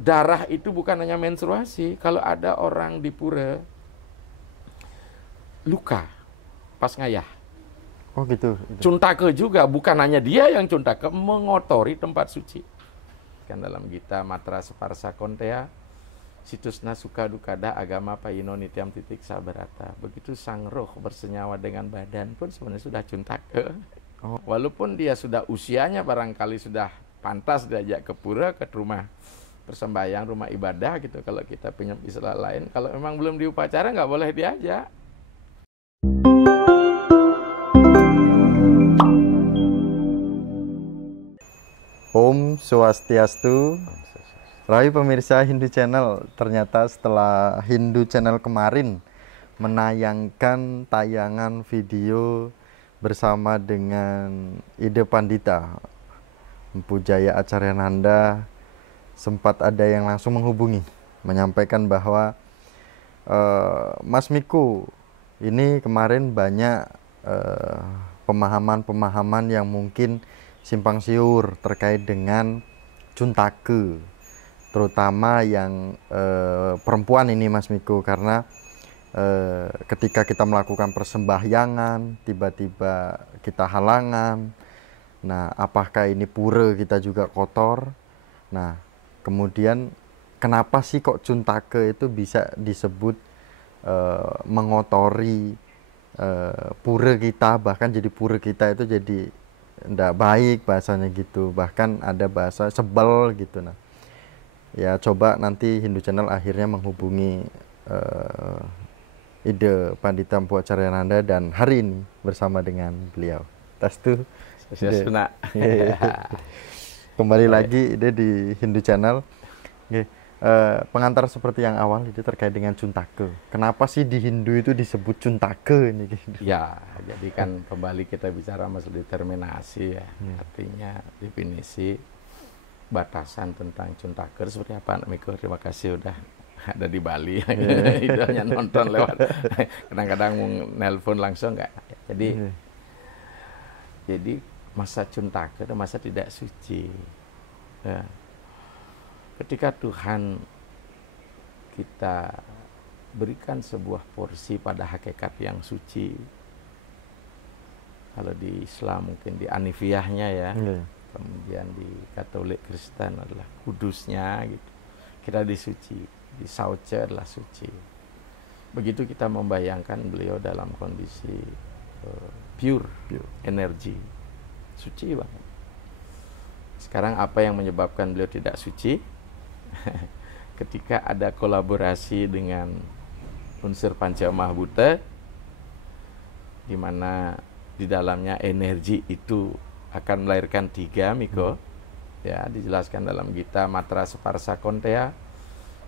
darah itu bukan hanya menstruasi. Kalau ada orang di pura luka pas ngayah, Oh gitu. cuntake juga, bukan hanya dia yang cuntake, mengotori tempat suci. Kan dalam Gita Matra Separsa Kontea, situsna suka dukada agama payino nityam titik sabarata. Begitu sang roh bersenyawa dengan badan pun sebenarnya sudah cuntake. Oh. Walaupun dia sudah usianya barangkali sudah pantas diajak ke pura, ke rumah persembayang, rumah ibadah gitu. Kalau kita pinjam istilah lain, kalau memang belum diupacara nggak boleh diajak. Om Swastiastu. Rawi pemirsa Hindu Channel, ternyata setelah Hindu Channel kemarin menayangkan tayangan video bersama dengan Ide Pandita Empu Jaya Acaryananda, sempat ada yang langsung menghubungi menyampaikan bahwa Mas Miku, ini kemarin banyak pemahaman-pemahaman yang mungkin simpang siur terkait dengan cuntake, terutama yang perempuan ini Mas Miku, karena ketika kita melakukan persembahyangan tiba-tiba kita halangan. Nah, apakah ini pura kita juga kotor? Nah, kemudian kenapa sih kok cuntake itu bisa disebut mengotori pura kita, bahkan jadi pura kita itu jadi ndak baik bahasanya gitu, bahkan ada bahasa sebel gitu. Nah ya, coba nanti Hindu Channel akhirnya menghubungi Ide Pandita Empu Acaryananda dan hari ini bersama dengan beliau. Tastu kembali lagi Ide di Hindu Channel. Pengantar seperti yang awal itu terkait dengan cuntake. Kenapa sih di Hindu itu disebut cuntake ini? Ya, jadi kan kembali kita bicara masalah determinasi ya. Artinya definisi batasan tentang cuntake seperti apa, Miko? Terima kasih udah ada di Bali. Itu hanya nonton lewat. Kadang-kadang mau nelpon langsung enggak. Jadi masa cuntake itu masa tidak suci. Ya. Ketika Tuhan kita berikan sebuah porsi pada hakikat yang suci, kalau di Islam mungkin di Anifiyahnya ya, kemudian di Katolik Kristen adalah kudusnya gitu, kita disuci, di Sauce adalah suci. Begitu kita membayangkan beliau dalam kondisi pure energi, suci banget. Sekarang apa yang menyebabkan beliau tidak suci? Ketika ada kolaborasi dengan unsur Pancamahbhuta, di mana di dalamnya energi itu akan melahirkan 3, Miko. Ya, dijelaskan dalam Gita Matra Separsa Kontea,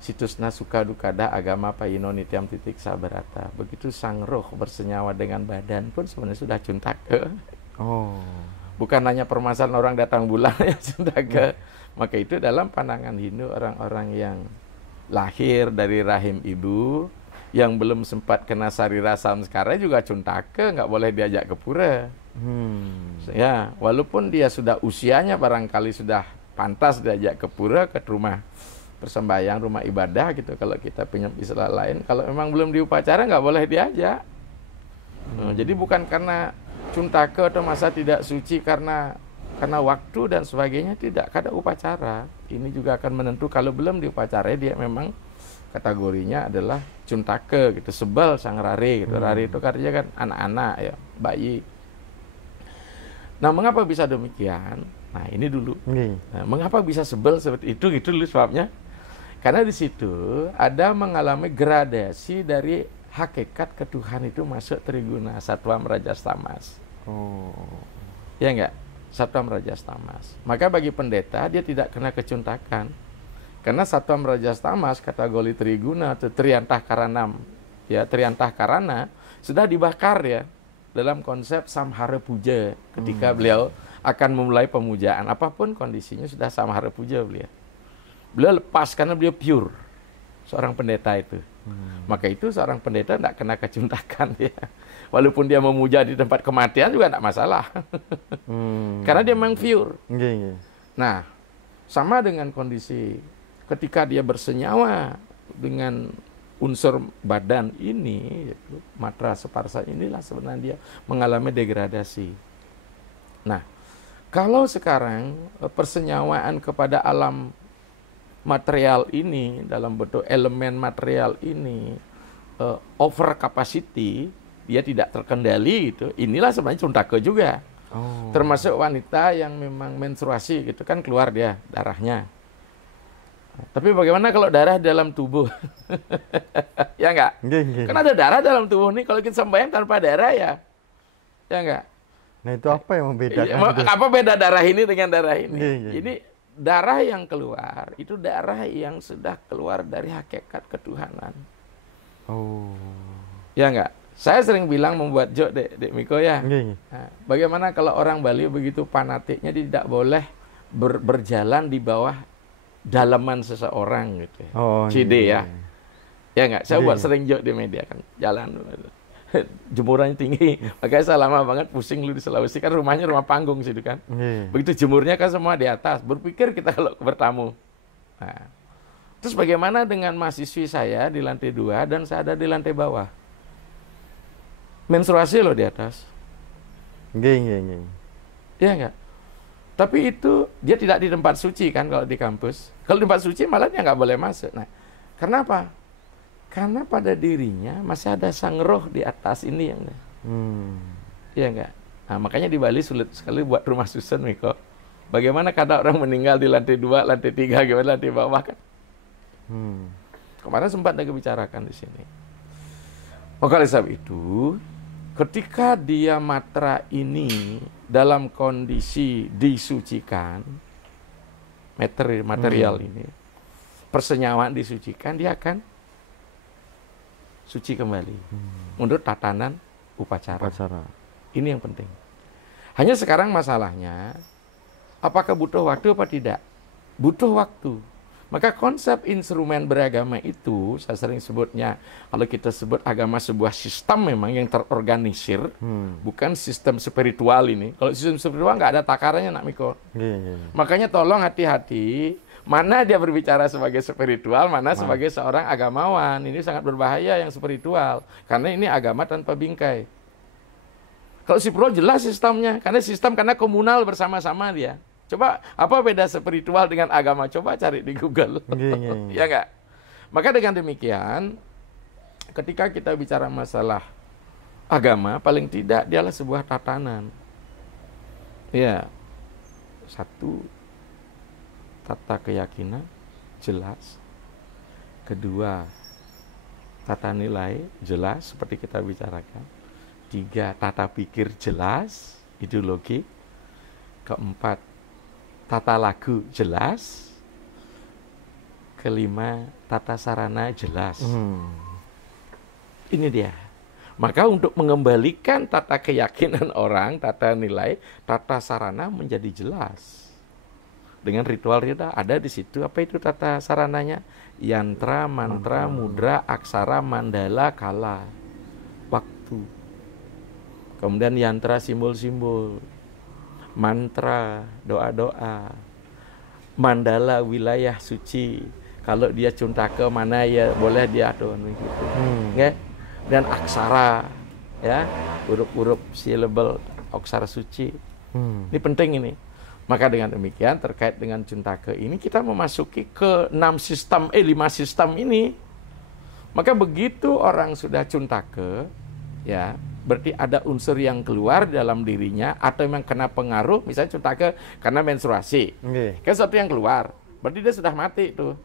situsna suka dukada agama payino nityam titik sabarata. Begitu sang roh bersenyawa dengan badan pun sebenarnya sudah cuntake. Oh. Bukan hanya permasalahan orang datang bulan ya cuntake. Maka itu dalam pandangan Hindu, orang-orang yang lahir dari rahim ibu, yang belum sempat kena sarira samskara juga cuntake, nggak boleh diajak ke pura. Ya, walaupun dia sudah usianya barangkali sudah pantas diajak ke pura, ke rumah persembayang, rumah ibadah gitu. Kalau kita pinjam istilah lain, kalau memang belum diupacara nggak boleh diajak. Jadi bukan karena cuntake atau masa tidak suci karena waktu dan sebagainya, tidak, kada upacara. Ini juga akan menentu kalau belum diupacara dia memang kategorinya adalah cuntake gitu, sebal sang rare gitu. Rare itu artinya kan anak-anak ya, bayi. Nah, mengapa bisa demikian? Nah, ini dulu. Nah, mengapa bisa sebel seperti itu gitu dulu sebabnya. Karena di situ ada mengalami gradasi dari hakikat ke Tuhan itu masuk triguna, Sattvam, Rajas, Tamas. Ya enggak? Sattvam, Rajas, Tamas. Maka bagi pendeta dia tidak kena kecuntakan. Karena Sattvam, Rajas, Tamas kategori triguna atau triantah karanam, ya triantah karana sudah dibakar ya dalam konsep samhara puja. Ketika beliau akan memulai pemujaan, apapun kondisinya sudah samhara puja beliau. Beliau lepas karena beliau pure, seorang pendeta itu. Maka itu seorang pendeta tidak kena kecuntakan ya. Walaupun dia memuja di tempat kematian juga tidak masalah. Karena dia memang pure. Nah, sama dengan kondisi ketika dia bersenyawa dengan unsur badan ini, yaitu matra separsa, inilah sebenarnya dia mengalami degradasi. Nah, kalau sekarang persenyawaan kepada alam material ini dalam bentuk elemen material ini over capacity, dia tidak terkendali gitu. Inilah sebenarnya Cuntake juga. Termasuk wanita yang memang menstruasi gitu kan, keluar dia darahnya. Tapi bagaimana kalau darah dalam tubuh? Ya enggak? Kan ada darah dalam tubuh nih, kalau kita sembahyang tanpa darah ya. Ya enggak? Nah, itu apa yang membedakan? Apa beda darah ini dengan darah ini? Ini darah yang keluar, itu darah yang sudah keluar dari hakikat ketuhanan. Ya enggak? Saya sering bilang membuat joke, Dek Miko ya. Nah, bagaimana kalau orang Bali begitu fanatiknya, dia tidak boleh berjalan di bawah dalaman seseorang gitu. CD ya. Ya enggak? Saya buat sering joke di media kan. Jalan jemurannya tinggi. Makanya saya lama banget pusing lu di Sulawesi, kan rumahnya rumah panggung situ kan. Begitu jemurnya kan semua di atas. Berpikir kita kalau bertamu. Nah, terus bagaimana dengan mahasiswi saya di lantai 2 dan saya ada di lantai bawah? Menstruasi loh di atas. Iya enggak? Tapi itu dia tidak di tempat suci kan kalau di kampus. Kalau di tempat suci malah dia nggak boleh masuk. Nah, kenapa? Karena pada dirinya masih ada sang roh di atas ini yang iya enggak? Nah, makanya di Bali sulit sekali buat rumah susun, Miko. Bagaimana kadang orang meninggal di lantai 2, lantai 3, gimana lantai bawah kan? Kemarin sempat ada bicarakan di sini. Maka oleh sebab itu, ketika dia matra ini dalam kondisi disucikan, material ini, persenyawaan disucikan, dia akan suci kembali menurut tatanan upacara. Ini yang penting. Hanya sekarang masalahnya, apakah butuh waktu apa tidak? Butuh waktu. Maka konsep instrumen beragama itu, saya sering sebutnya, kalau kita sebut agama sebuah sistem memang yang terorganisir, bukan sistem spiritual ini. Kalau sistem spiritual nggak ada takarannya, Nak Miko. Makanya tolong hati-hati, mana dia berbicara sebagai spiritual, mana sebagai seorang agamawan. Ini sangat berbahaya yang spiritual, karena ini agama tanpa bingkai. Kalau spiritual jelas sistemnya, karena komunal bersama-sama dia. Coba apa beda spiritual dengan agama? Coba cari di Google. Ya enggak? Maka dengan demikian, ketika kita bicara masalah agama, paling tidak dialah sebuah tatanan. Ya, satu, tata keyakinan jelas. Kedua, tata nilai jelas seperti kita bicarakan. 3, tata pikir jelas, ideologi. Keempat, tata lagu jelas. Kelima, tata sarana jelas. Ini dia. Maka untuk mengembalikan tata keyakinan orang, tata nilai, tata sarana menjadi jelas. Dengan ritual-ritual ada di situ. Apa itu tata sarananya? Yantra, mantra, mudra, aksara, mandala, kala. Waktu. Kemudian yantra, simbol-simbol. Mantra, doa-doa. Mandala, wilayah suci. Kalau dia Cuntake mana ya boleh dia gitu. Okay? Dan aksara, ya, huruf-huruf syllable aksara suci. Ini penting ini. Maka dengan demikian terkait dengan Cuntake ini kita memasuki ke 5 sistem ini. Maka begitu orang sudah Cuntake, ya, berarti ada unsur yang keluar dalam dirinya atau memang kena pengaruh, misalnya Cuntake karena menstruasi. Kan sesuatu yang keluar, berarti dia sudah mati tuh.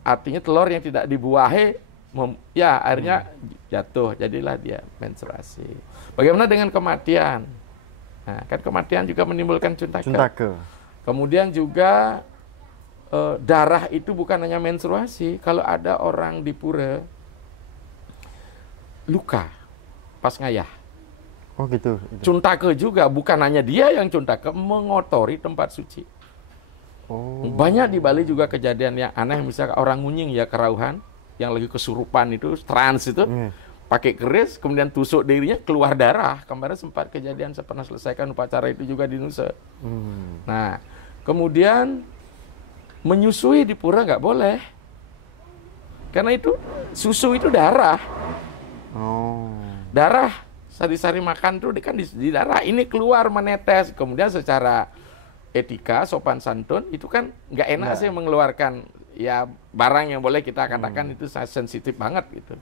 Artinya telur yang tidak dibuahi, ya akhirnya jatuh, jadilah dia menstruasi. Bagaimana dengan kematian? Nah, kan kematian juga menimbulkan Cuntake. Kemudian juga darah itu bukan hanya menstruasi. Kalau ada orang di pura luka pas ngayah, gitu. Cuntake juga, bukan hanya dia yang Cuntake, mengotori tempat suci. Banyak di Bali juga kejadian yang aneh, misalnya orang ngunying ya, kerauhan yang lagi kesurupan itu, trans itu, pakai keris, kemudian tusuk dirinya, keluar darah. Kemarin sempat kejadian, saya pernah selesaikan upacara itu juga di Nusa. Nah, kemudian Menyusui di pura nggak boleh. Karena itu susu itu darah. Oh. Darah sari-sari makan tuh kan di darah. Ini keluar menetes. Kemudian secara etika, sopan santun itu kan nggak enak sih mengeluarkan ya barang yang boleh kita katakan itu sensitif banget gitu.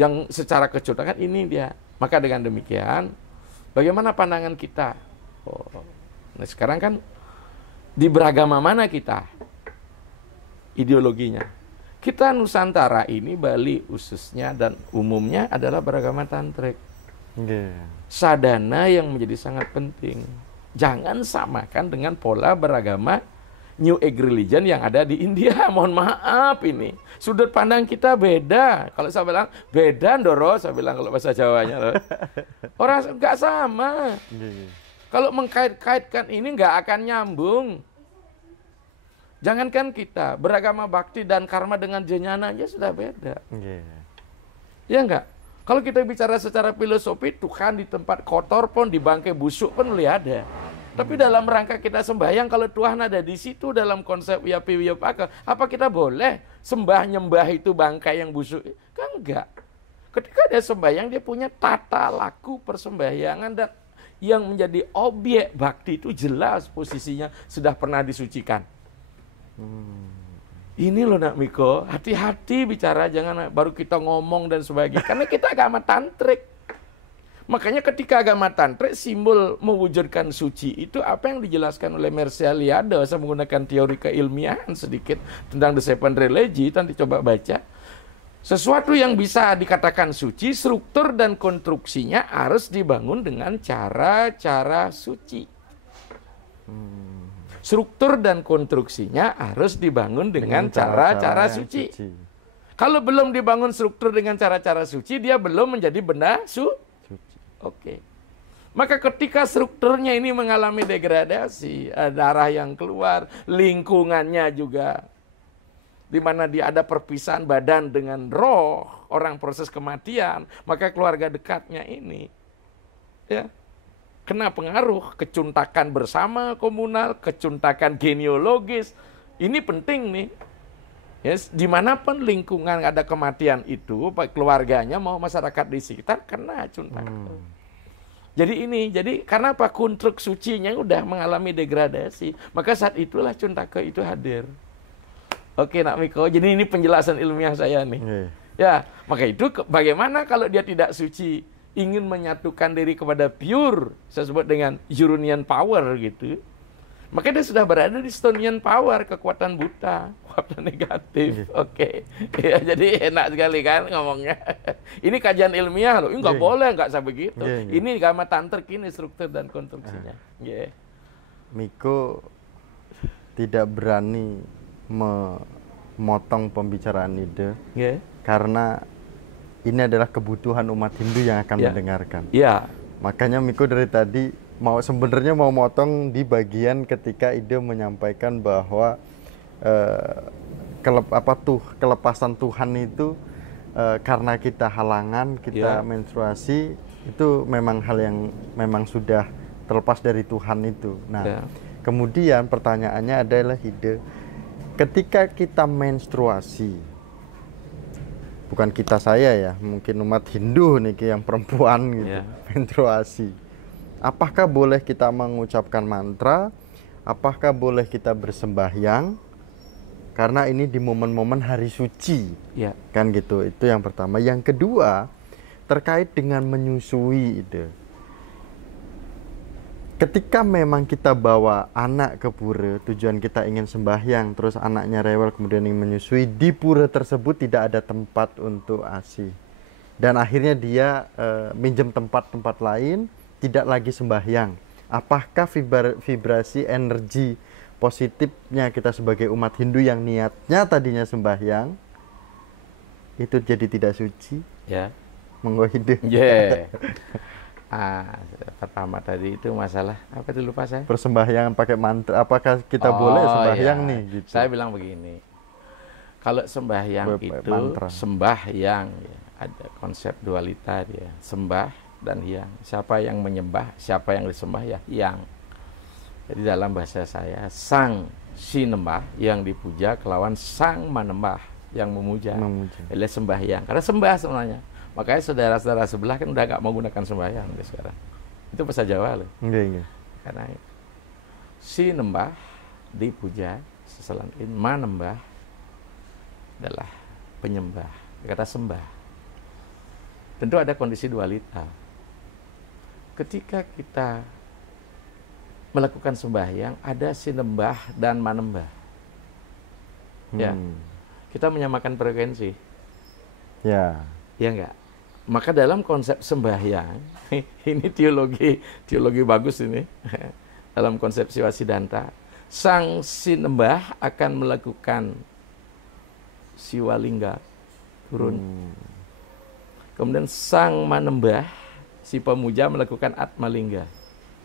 Yang secara kecurangan ini dia. Maka dengan demikian, bagaimana pandangan kita? Oh, nah sekarang kan di beragama mana kita? Ideologinya. Kita Nusantara ini, Bali khususnya dan umumnya adalah beragama tantrik. Sadhana yang menjadi sangat penting. Jangan samakan dengan pola beragama New Age religion yang ada di India. Mohon maaf ini. Sudut pandang kita beda. Kalau saya bilang, beda Ndoro, saya bilang kalau bahasa Jawanya. Orang nggak sama. Kalau mengkait-kaitkan ini nggak akan nyambung. Jangankan kita, beragama bakti dan karma dengan jnana aja sudah beda. Ya enggak? Kalau kita bicara secara filosofi, Tuhan di tempat kotor pun, di bangkai busuk pun boleh ada. Tapi dalam rangka kita sembahyang, kalau Tuhan ada di situ dalam konsep Yapi Wiyapaka, apa kita boleh nyembah itu bangkai yang busuk? Kan enggak. Ketika dia sembahyang, dia punya tata laku persembahyangan dan yang menjadi objek bakti itu jelas posisinya sudah pernah disucikan. Ini loh Nak Miko, hati-hati bicara, jangan baru kita ngomong dan sebagainya. Karena kita agama tantrik. Makanya ketika agama tantrik, simbol mewujudkan suci itu apa yang dijelaskan oleh Marcel Liade. Saya menggunakan teori keilmiahan sedikit tentang The Seven Religions, nanti coba baca. Sesuatu yang bisa dikatakan suci, struktur dan konstruksinya harus dibangun dengan cara-cara suci. Struktur dan konstruksinya harus dibangun dengan cara-cara suci. Kalau belum dibangun struktur dengan cara-cara suci, dia belum menjadi benda suci. Oke. Maka ketika strukturnya ini mengalami degradasi, darah yang keluar, lingkungannya juga, di mana dia ada perpisahan badan dengan roh, orang proses kematian, maka keluarga dekatnya ini, ya, kena pengaruh kecuntakan bersama komunal, kecuntakan genealogis. Ini penting nih. Yes, dimanapun lingkungan ada kematian itu, baik keluarganya mau masyarakat di sekitar kena cuntakan. Jadi karena apa? Konstruk sucinya udah mengalami degradasi. Maka saat itulah cuntaka itu hadir. Oke Nak Miko, jadi ini penjelasan ilmiah saya nih. Ya, maka itu bagaimana kalau dia tidak suci? Ingin menyatukan diri kepada pure, saya sebut dengan Uranian power gitu, maka dia sudah berada di Stonian power, kekuatan buta, kekuatan negatif. Oke. Ya, jadi enak sekali kan ngomongnya. Ini kajian ilmiah loh, nggak boleh nggak sampai begitu. Ini agama tantrik ini struktur dan konstruksinya. Miko tidak berani memotong pembicaraan ide, karena ini adalah kebutuhan umat Hindu yang akan mendengarkan. Makanya Miko dari tadi sebenarnya mau motong di bagian ketika Ide menyampaikan bahwa kelepasan Tuhan itu karena kita halangan, kita menstruasi, itu memang hal yang memang sudah terlepas dari Tuhan itu. Nah, kemudian pertanyaannya adalah Ide, ketika kita menstruasi, bukan kita saya ya, mungkin umat Hindu nih yang perempuan gitu, menstruasi. Apakah boleh kita mengucapkan mantra? Apakah boleh kita bersembahyang? Karena ini di momen-momen hari suci, kan gitu. Itu yang pertama. Yang kedua, terkait dengan menyusui itu. Ketika memang kita bawa anak ke pura, tujuan kita ingin sembahyang, terus anaknya rewel kemudian ingin menyusui, di pura tersebut tidak ada tempat untuk ASI. Dan akhirnya dia minjem tempat-tempat lain, tidak lagi sembahyang. Apakah vibrasi energi positifnya kita sebagai umat Hindu yang niatnya tadinya sembahyang, itu jadi tidak suci? Monggo Ide. Pertama tadi itu masalah apa itu lupa saya? Persembahyang pakai mantra. Apakah kita boleh sembahyang nih? Gitu. Saya bilang begini, kalau sembahyang itu mantra. Sembahyang ada konsep dualita dia, sembah dan hyang. Siapa yang menyembah, siapa yang disembah ya hyang. Jadi dalam bahasa saya sang si nembah yang dipuja kelawan sang manembah yang memuja. Oleh sembahyang. Karena sembah sebenarnya. Makanya saudara-saudara sebelah kan udah nggak mau gunakan sembahyang sekarang. Itu bahasa Jawa loh. Karena si nembah dipuja, seselantin manembah adalah penyembah. Kata sembah. Tentu ada kondisi dualita. Ketika kita melakukan sembahyang, ada sinembah dan manembah. Ya, kita menyamakan frekuensi. Ya enggak. Maka dalam konsep sembahyang, ini teologi bagus ini. Dalam konsep Siddhanta, sang sinembah akan melakukan siwalingga turun. Kemudian sang manembah, si pemuja melakukan atmalingga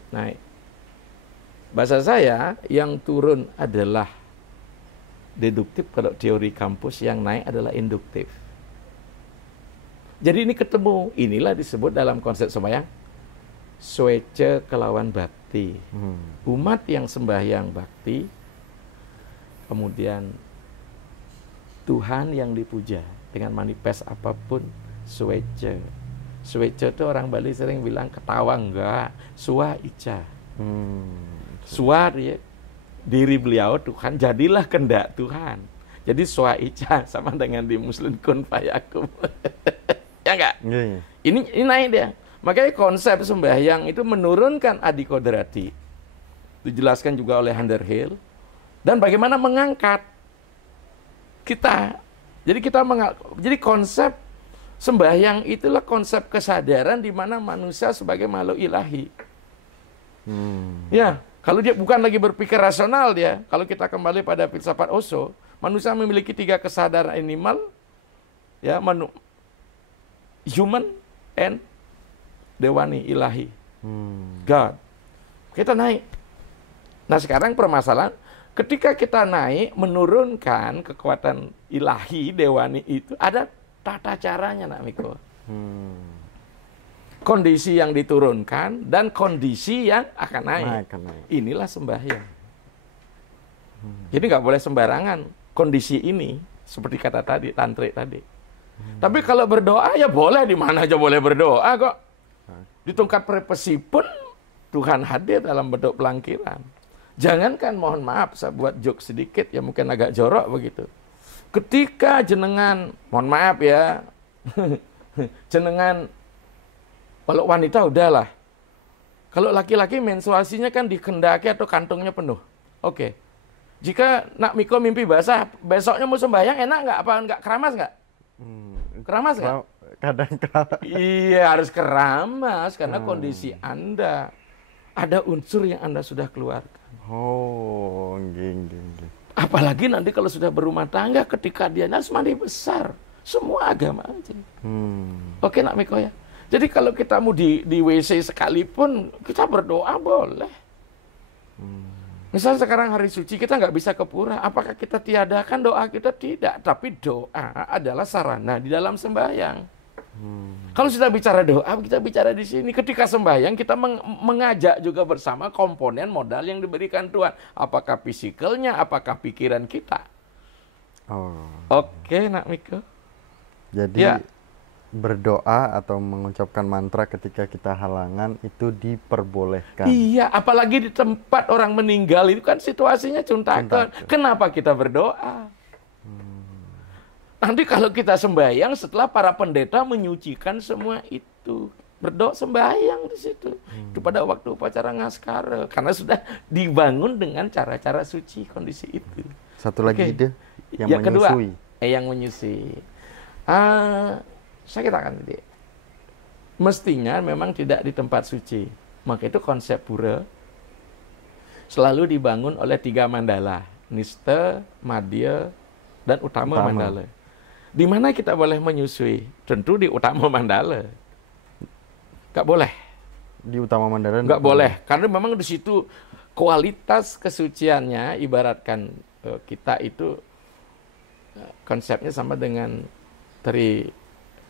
naik. Bahasa saya, yang turun adalah deduktif, kalau teori kampus yang naik adalah induktif. Jadi ini ketemu, inilah disebut dalam konsep sembahyang swece kelawan bakti. Umat yang sembahyang bakti, kemudian Tuhan yang dipuja dengan manifest apapun, swece. Swece itu orang Bali sering bilang ketawa enggak, suah ica. Suar ya, diri beliau Tuhan, jadilah kehendak Tuhan. Jadi suah ica sama dengan di Muslim kun fayakum. Ya enggak? Ini naik dia. Makanya konsep sembahyang itu menurunkan adikodrati. Dijelaskan juga oleh Underhill. Dan bagaimana mengangkat kita. Jadi konsep sembahyang itulah konsep kesadaran di mana manusia sebagai makhluk ilahi. Ya, kalau dia bukan lagi berpikir rasional dia. Kalau kita kembali pada filsafat Osho, manusia memiliki 3 kesadaran animal, ya, human and dewani, ilahi, God. Kita naik. Nah sekarang permasalahan, ketika kita naik menurunkan kekuatan ilahi, dewani itu ada tata caranya, nak Miko. Kondisi yang diturunkan dan kondisi yang akan naik. Inilah sembahyang. Jadi nggak boleh sembarangan kondisi ini, seperti kata tadi, tantrik tadi. Tapi kalau berdoa ya boleh, di mana aja boleh berdoa kok. Di tingkat privasi pun Tuhan hadir dalam bentuk pelangkiran. Jangankan, mohon maaf, saya buat joke sedikit ya, mungkin agak jorok begitu. Ketika jenengan, mohon maaf ya, jenengan, kalau wanita udahlah. Kalau laki-laki menstruasinya kan dikendaki atau kantongnya penuh. Oke. Jika nak Miko mimpi basah, besoknya mau sembahyang enak nggak? Apa nggak keramas nggak? Keramas nggak? Kadang keramas. Iya, harus keramas karena kondisi Anda ada unsur yang Anda sudah keluarkan. Apalagi nanti kalau sudah berumah tangga, ketika dia harus mandi besar. Semua agama aja. Oke, nak Miko ya. Jadi kalau kita mau di WC sekalipun, kita berdoa boleh. Misalnya sekarang hari suci, kita nggak bisa ke pura. Apakah kita tiadakan doa kita? Tidak. Tapi doa adalah sarana di dalam sembahyang. Kalau sudah bicara doa, kita bicara di sini. Ketika sembahyang, kita mengajak juga bersama komponen modal yang diberikan Tuhan. Apakah fisikalnya, apakah pikiran kita. Oke, nak Miko. Jadi ya, berdoa atau mengucapkan mantra ketika kita halangan itu diperbolehkan. Iya, apalagi di tempat orang meninggal itu kan situasinya cuntakan. Kenapa kita berdoa? Nanti kalau kita sembahyang setelah para pendeta menyucikan semua itu, berdoa sembahyang di situ. Itu pada waktu upacara ngaskara, karena sudah dibangun dengan cara-cara suci kondisi itu. Satu lagi ide yang menyusui. Kedua, yang menyusui. Saya katakan tadi, mestinya memang tidak di tempat suci. Maka itu konsep pura selalu dibangun oleh 3 mandala, nista, madya, dan utama mandala. Di mana kita boleh menyusui? Tentu di utama mandala. Nggak boleh. Di utama mandala? Nggak boleh. Karena memang di situ kualitas kesuciannya, ibaratkan kita itu konsepnya sama dengan dari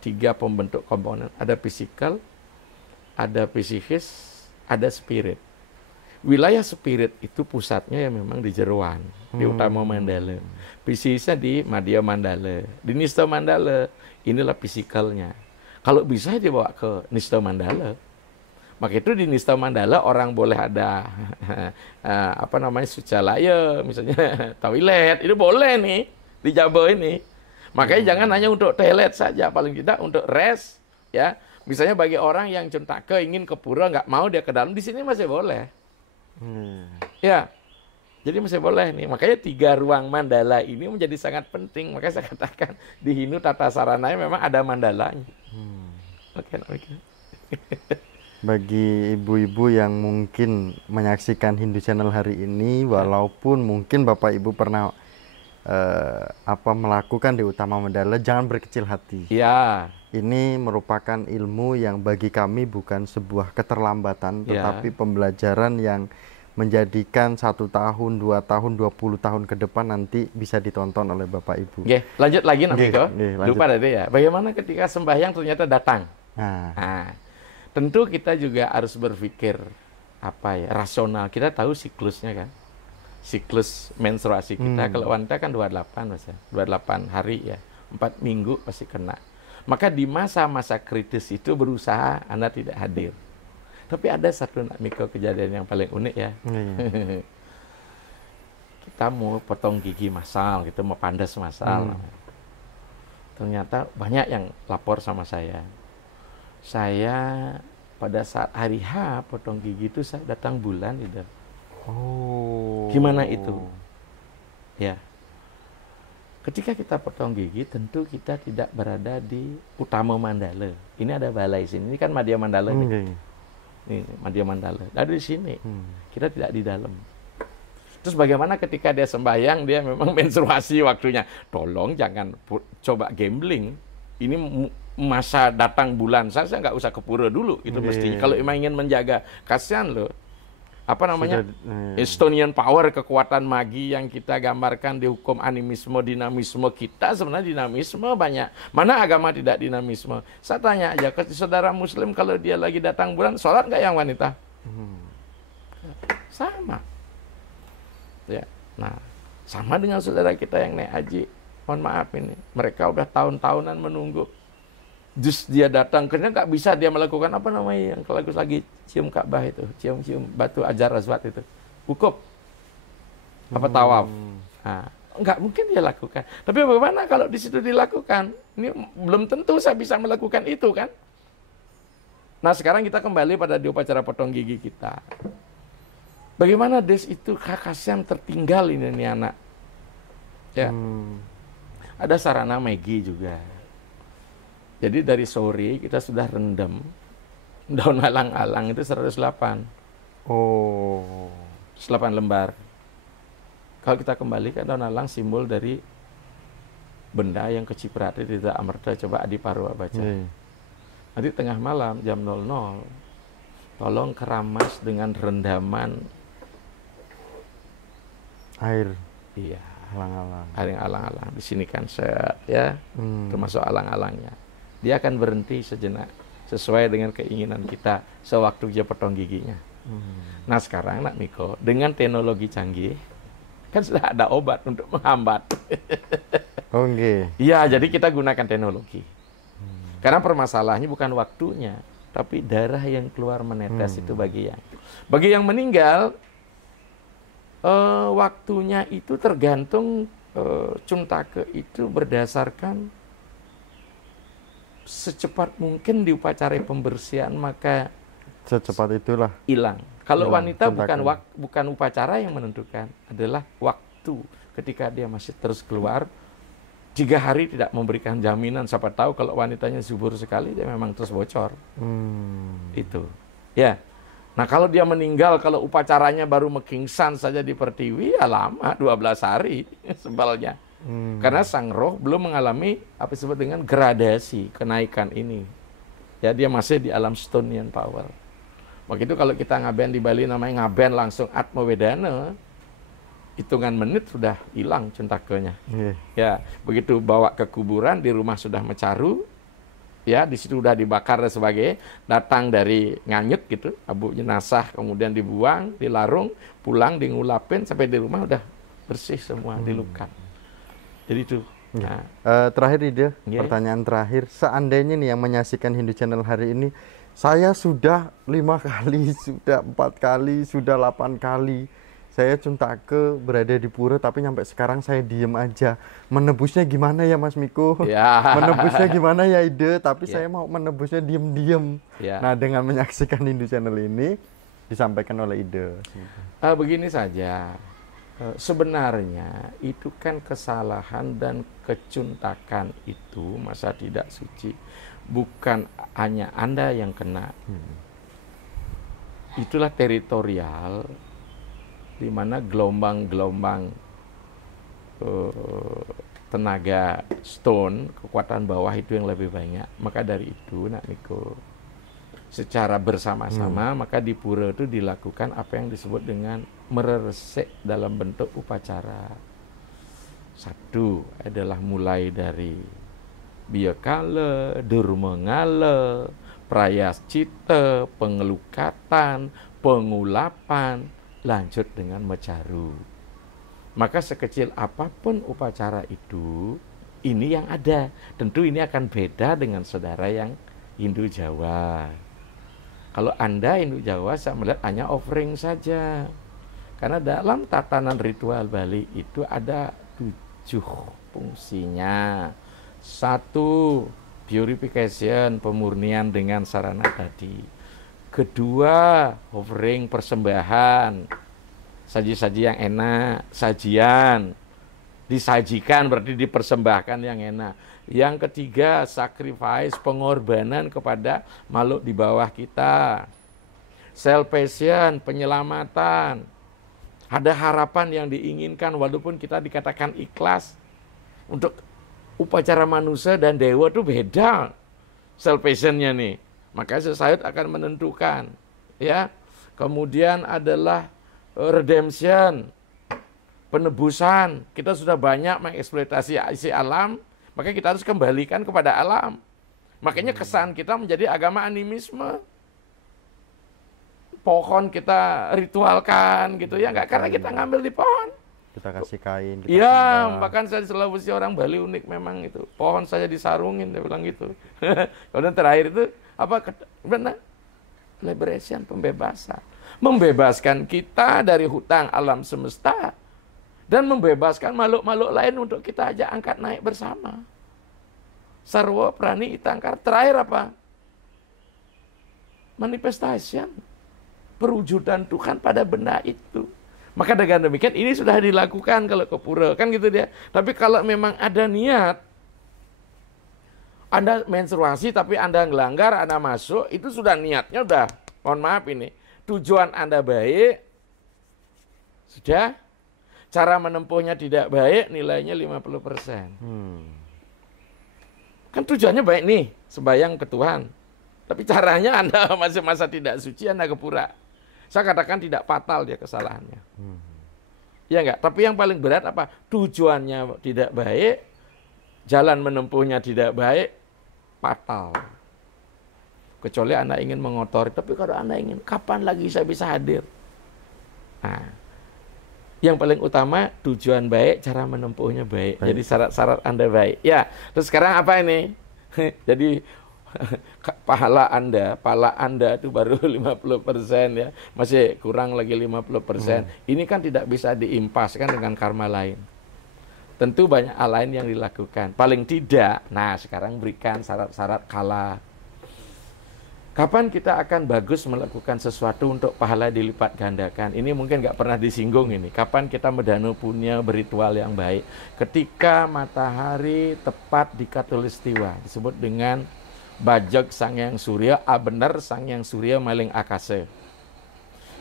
3 pembentuk komponen. Ada fisikal, ada psikis, ada spirit. Wilayah spirit itu pusatnya ya memang di Jeruan, di Utama Mandala. Fisiknya di Madya Mandala. Di Nista Mandala, inilah fisikalnya. Kalau bisa dibawa ke Nista Mandala. Maka itu di Nista Mandala orang boleh ada apa namanya sucalaya, misalnya toilet, itu boleh nih di Jawa ini. Makanya jangan hanya untuk toilet saja, paling tidak untuk rest, ya. Misalnya bagi orang yang Cuntake ingin ke pura nggak mau dia ke dalam, di sini masih boleh. Ya, jadi masih boleh nih. Makanya 3 ruang mandala ini menjadi sangat penting. Makanya saya katakan di Hindu tata sarananya memang ada mandalanya. Oke. Bagi ibu-ibu yang mungkin menyaksikan Hindu Channel hari ini, walaupun mungkin Bapak Ibu pernah melakukan di Utama Mandala, jangan berkecil hati. Ya. Ini merupakan ilmu yang bagi kami bukan sebuah keterlambatan, tetapi pembelajaran yang menjadikan 1 tahun, 2 tahun, 20 tahun ke depan nanti bisa ditonton oleh Bapak Ibu. Oke, lanjut lagi Namiko. Lupa tadi ya. Bagaimana ketika sembahyang ternyata datang? Tentu kita juga harus berpikir rasional. Kita tahu siklusnya kan. Siklus menstruasi kita kalau wanita kan 28 Mas ya. 28 hari ya. 4 minggu pasti kena. Maka di masa-masa kritis itu berusaha Anda tidak hadir. Tapi ada satu Namiko kejadian yang paling unik ya. Kita mau potong gigi massal, gitu mau pandas massal. Ternyata banyak yang lapor sama saya. Saya pada saat hari H potong gigi itu saya datang bulan gitu. Gimana itu? Ya. Ketika kita potong gigi tentu kita tidak berada di Utama Mandala. Ini ada balai sini. Ini kan Madya Mandala nih. Ini Madya Mandala. Dari sini kita tidak di dalam. Terus bagaimana ketika dia sembahyang dia memang menstruasi waktunya. Tolong jangan coba gambling. Ini masa datang bulan saya nggak usah ke pura dulu itu mestinya. Kalau emang ingin menjaga, kasihan loh. Apa namanya? Estonian power, kekuatan magi yang kita gambarkan di hukum animisme, dinamisme kita sebenarnya dinamisme banyak. Mana agama tidak dinamisme? Saya tanya aja ke saudara Muslim kalau dia lagi datang bulan, sholat nggak yang wanita? Sama. Ya. Nah, sama dengan saudara kita yang naik haji. Mohon maaf ini, mereka udah tahun-tahunan menunggu. Just dia datang, karena nggak bisa dia melakukan apa namanya yang kalau lagi cium Ka'bah itu, cium batu Hajar Aswad itu, wukuf, apa tawaf. Nah, nggak mungkin dia lakukan. Tapi bagaimana kalau di situ dilakukan? Ini belum tentu saya bisa melakukan itu kan? Nah sekarang kita kembali pada di upacara potong gigi kita. Bagaimana des itu kasihan tertinggal ini anak. Ya. Ada sarana megi juga. Jadi dari sore kita sudah rendam daun alang-alang itu 108. 108 lembar. Kalau kita kembali ke daun alang simbol dari benda yang kecipratan tidak amerta. Coba Adi Parwa baca. Nanti tengah malam jam 00 tolong keramas dengan rendaman air. Iya. Alang-alang. Air alang-alang. Di sini kan set ya. Termasuk alang-alangnya. Dia akan berhenti sejenak sesuai dengan keinginan kita sewaktu dia potong giginya. Nah sekarang Nak Miko dengan teknologi canggih kan sudah ada obat untuk menghambat. Iya, jadi kita gunakan teknologi. Karena permasalahannya bukan waktunya, tapi darah yang keluar menetes itu bagi yang meninggal waktunya itu tergantung Cuntake itu berdasarkan secepat mungkin di upacara pembersihan maka secepat itulah hilang. Kalau wanita bukan upacara yang menentukan, adalah waktu ketika dia masih terus keluar. 3 hari tidak memberikan jaminan, siapa tahu kalau wanitanya subur sekali dia memang terus bocor. Itu. Ya. Nah, kalau dia meninggal kalau upacaranya baru mekingsan saja di Pertiwi ya lama 12 hari sebalnya. Karena sang roh belum mengalami apa disebut dengan gradasi kenaikan ini. Ya, dia masih di alam Stonian power. Begitu kalau kita ngaben di Bali namanya ngaben langsung Atma Wedana, hitungan menit sudah hilang Cuntakenya. Ya, begitu bawa ke kuburan di rumah sudah mecaru, ya di situ udah dibakar dan sebagainya, datang dari Nganyut gitu, abu jenazah kemudian dibuang, dilarung, pulang, ngulapin sampai di rumah udah bersih semua, dilukat. Jadi itu. Nah, terakhir ide, ya. pertanyaan terakhir, seandainya nih yang menyaksikan Hindu Channel hari ini, saya sudah 5 kali, sudah 4 kali, sudah 8 kali. Saya Cuntake berada di pura tapi sampai sekarang saya diem aja. Menebusnya gimana ya Mas Miko? Ya. Menebusnya gimana ya Ide? Tapi Ya. saya mau menebusnya diem-diem. Ya. Nah dengan menyaksikan Hindu Channel ini disampaikan oleh Ide. Begini saja, sebenarnya itu kan kesalahan dan kecuntakan itu masa tidak suci. Bukan hanya Anda yang kena. Itulah teritorial di mana gelombang-gelombang tenaga stone, kekuatan bawah itu yang lebih banyak. Maka dari itu, Nak Miko, secara bersama-sama, maka di pura itu dilakukan apa yang disebut dengan meresik dalam bentuk upacara. Satu adalah mulai dari Biyakala, Durmangala, Prayascita, pengelukatan, pengulapan, lanjut dengan mecaru. Maka sekecil apapun upacara itu, ini yang ada. Tentu ini akan beda dengan saudara yang Hindu Jawa. Kalau Anda Hindu Jawa, saya melihat hanya offering saja. Karena dalam tatanan ritual Bali itu ada 7 fungsinya. 1, purification, pemurnian dengan sarana tadi. Kedua, offering, persembahan, saji-saji yang enak, sajian, disajikan berarti dipersembahkan yang enak. Yang ketiga, sacrifice, pengorbanan kepada makhluk di bawah kita. Salvation, penyelamatan. Ada harapan yang diinginkan walaupun kita dikatakan ikhlas. Untuk upacara manusia dan dewa itu beda salvation-nya nih. Maka Sesayut akan menentukan, ya. Kemudian adalah redemption, penebusan. Kita sudah banyak mengeksploitasi isi alam, maka kita harus kembalikan kepada alam. Makanya kesan kita menjadi agama animisme. Pohon kita ritualkan gitu ya, enggak karena kita ngambil di pohon. Kita kasih kain. Iya, bahkan saya di Sulawesi orang Bali unik memang itu. Pohon saya disarungin, dia bilang gitu. Kemudian terakhir itu apa? Benar, liberation, pembebasan. Membebaskan kita dari hutang alam semesta dan membebaskan makhluk-makhluk lain untuk kita ajak angkat naik bersama. Sarwa Prani Itangkar. Terakhir apa? Manifestation, perwujudan Tuhan pada benda itu. Maka dengan demikian ini sudah dilakukan kalau ke pura, kan gitu dia. Tapi kalau memang ada niat, Anda menstruasi tapi Anda ngelanggar, Anda masuk, itu sudah niatnya udah, mohon maaf ini, tujuan Anda baik, sudah, cara menempuhnya tidak baik, nilainya 50%. Kan tujuannya baik nih, sembahyang ke Tuhan. Tapi caranya Anda masih masa tidak suci, Anda ke pura. Saya katakan tidak fatal dia kesalahannya. Ya enggak? Tapi yang paling berat apa? Tujuannya tidak baik, jalan menempuhnya tidak baik, fatal. Kecuali Anda ingin mengotori. Tapi kalau Anda ingin, kapan lagi saya bisa hadir? Nah, yang paling utama tujuan baik, cara menempuhnya baik. Jadi syarat-syarat Anda baik. Ya, terus sekarang apa ini? Jadi pahala Anda itu baru 50% ya. Masih kurang lagi 50%. Ini kan tidak bisa diimpaskan dengan karma lain. Tentu banyak hal lain yang dilakukan. Paling tidak, nah sekarang berikan syarat-syarat kala. Kapan kita akan bagus melakukan sesuatu untuk pahala dilipat gandakan? Ini mungkin nggak pernah disinggung ini. Kapan kita medano punya beritual yang baik? Ketika matahari tepat di Katulistiwa, disebut dengan Bajak Sang Hyang Surya, benar Sang Hyang Surya maling akase.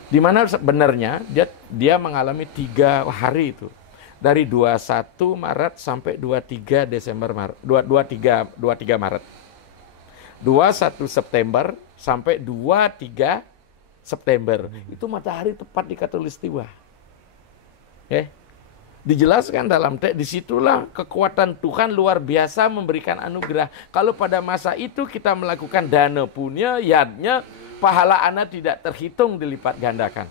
Di mana sebenarnya dia mengalami 3 hari itu. Dari 21 Maret sampai 23 Desember Maret. 23 Maret. 21 September sampai 23 September. Itu matahari tepat di Katulistiwa. Dijelaskan dalam teks, disitulah kekuatan Tuhan luar biasa memberikan anugerah. Kalau pada masa itu kita melakukan dana punya, yadnya, pahala anak tidak terhitung dilipat gandakan.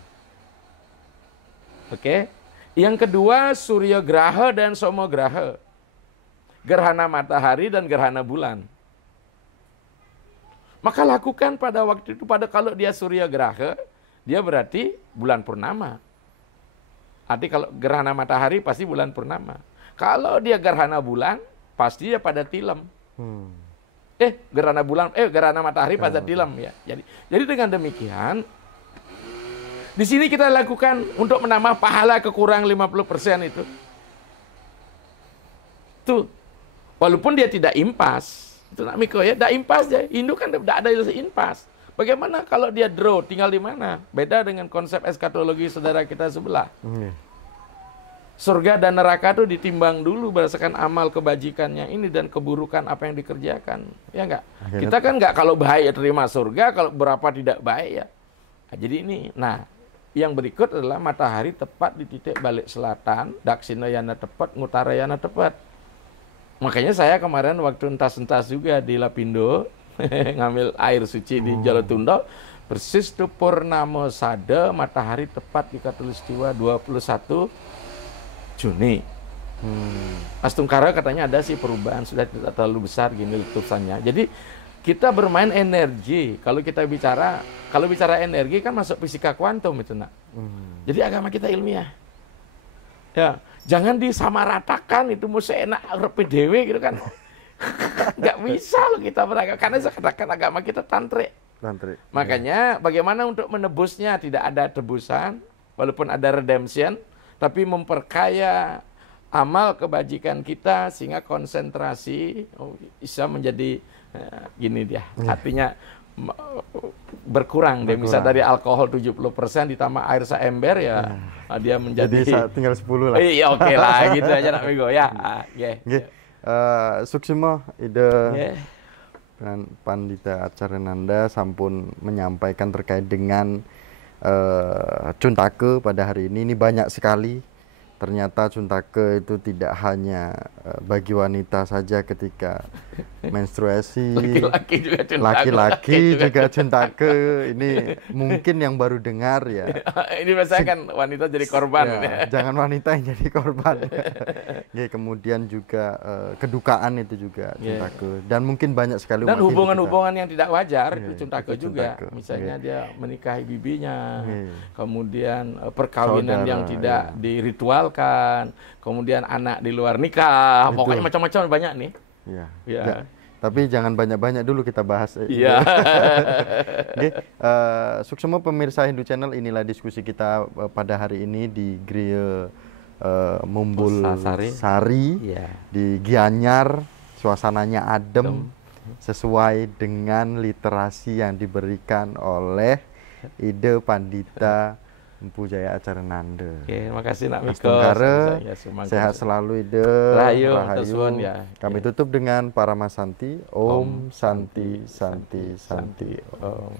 Oke. Yang kedua, surya graha dan somograha. Gerhana matahari dan gerhana bulan. Maka lakukan pada waktu itu, kalau dia surya graha, dia berarti bulan purnama. Arti kalau gerhana matahari pasti bulan purnama. Kalau dia gerhana bulan, pasti dia pada tilem. Gerhana matahari pada tilem ya. Jadi dengan demikian, di sini kita lakukan untuk menambah pahala kekurang 50% itu. Tuh. Walaupun dia tidak impas. Itu nak Miko ya, tidak impas ya. Hindu kan tidak ada impas. Bagaimana kalau dia draw, tinggal di mana? Beda dengan konsep eskatologi saudara kita sebelah. Surga dan neraka itu ditimbang dulu berdasarkan amal kebajikannya ini dan keburukan apa yang dikerjakan. Ya enggak? Kita kan enggak kalau baik ya terima surga, kalau berapa tidak baik ya. Nah, jadi ini, yang berikut adalah matahari tepat di titik balik selatan, Dakshinayana tepat, Ngutarayana tepat. Makanya saya kemarin waktu entas-entas juga di Lapindo, ngambil air suci di Jolotundo, persis itu Purnama Sada, matahari tepat di Khatulistiwa 21 Juni. Astungkara katanya ada sih perubahan, sudah tidak terlalu besar gini letusannya. Jadi kita bermain energi. Kalau bicara energi kan masuk fisika kuantum itu nak. Jadi agama kita ilmiah. Ya, jangan disamaratakan itu mesti enak repi dewe gitu kan. Nggak bisa loh kita beragama, karena saya katakan agama kita tantrik. Makanya bagaimana untuk menebusnya? Tidak ada tebusan, walaupun ada redemption, tapi memperkaya amal kebajikan kita sehingga konsentrasi bisa menjadi gini dia. Artinya berkurang. Dia bisa dari alkohol 70% ditambah air seember ya, dia menjadi jadi tinggal 10 lah. Iya oke lah gitu aja nak Migo ya. Suksima ide dan Pandita Acarananda sampun menyampaikan terkait dengan Cuntake pada hari ini banyak sekali. Ternyata Cuntake itu tidak hanya bagi wanita saja ketika menstruasi, laki-laki juga Cuntake. Ini mungkin yang baru dengar ya. Ini biasanya kan wanita jadi korban. Ya, jangan wanita yang jadi korban. Kemudian juga kedukaan itu juga Cuntake. Dan mungkin banyak sekali. Dan hubungan-hubungan yang tidak wajar itu Cuntake juga. Misalnya dia menikahi bibinya, kemudian perkawinan yang tidak diritual, kemudian anak di luar nikah, pokoknya macam-macam banyak nih. Tapi jangan banyak-banyak dulu kita bahas. Suksema pemirsa Hindu Channel, inilah diskusi kita pada hari ini di Griya Mumbul Sari di Gianyar. Suasananya adem, sesuai dengan literasi yang diberikan oleh Ide Pandita Empu Jaya Acarananda. Terima kasih nak Miko. Sehat selalu Ide. Rahayu. Kami tutup dengan Paramasanti. Om Santi Santi Santi Om.